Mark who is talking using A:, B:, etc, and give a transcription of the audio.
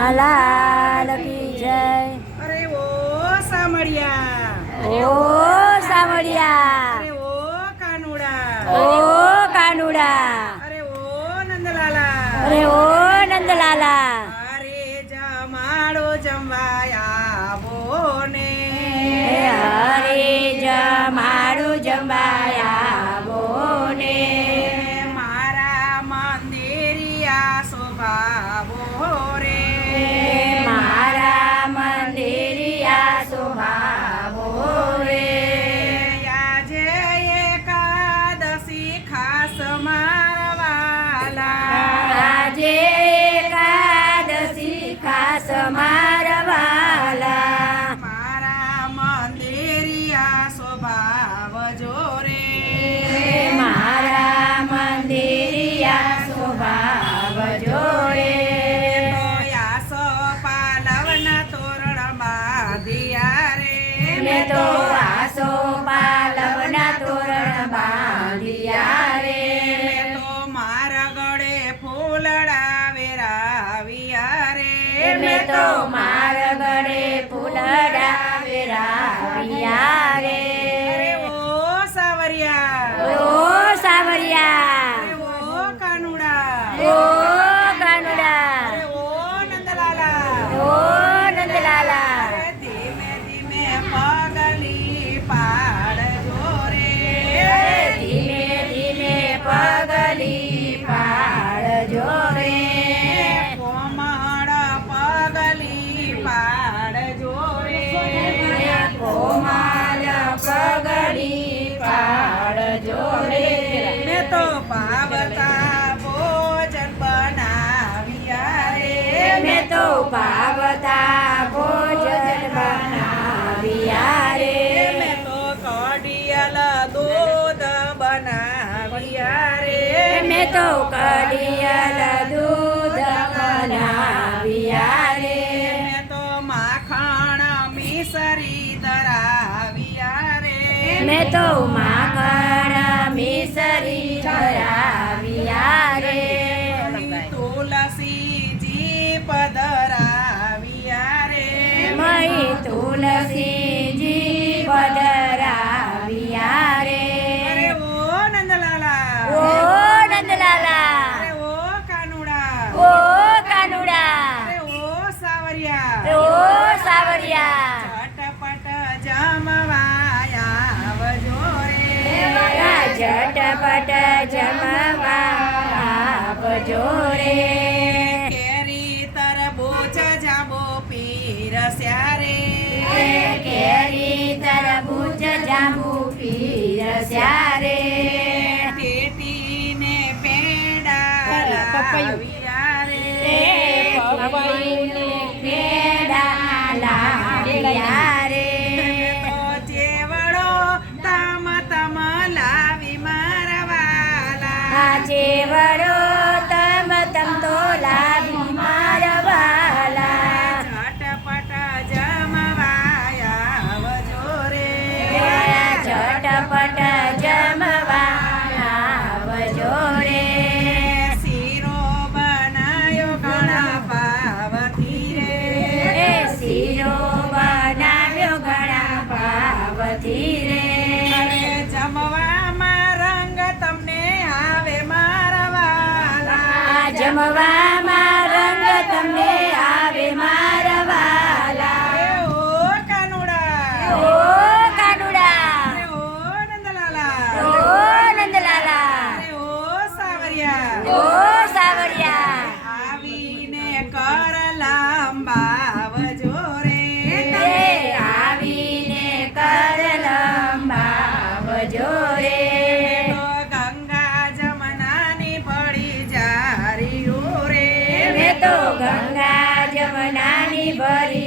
A: હલાલ કી જય
B: અરે ઓ સામળિયા
A: ઓ સામળિયા.
B: અરે ઓ કાનુડા.
A: ઓ કાનુડા.
B: અરે ઓ નંદલાલા.
A: અરે ઓ તો
B: પાવતા ભોજન બનાવ્યા રે
A: મેં પાવતા ભોજન
B: તો કડિયલ દૂધ બનાવ્યા રે
A: મેં તો કડિયલ
B: તો માખણ મિસરી ધરાવ્યા રે
A: મેં તો માખણ પટ જમવા આપજો રે.
B: કેરી તરબૂચ જાંબો પીરસ્યા રે
A: કેરી તરબૂચ જાંબુ પીરસ્યા રે
B: ટેટીને પેડા લાવ્યા રે
A: પપૈયું પેડા લાવ્યા Deva Rama Rama સર્વનાની ભરી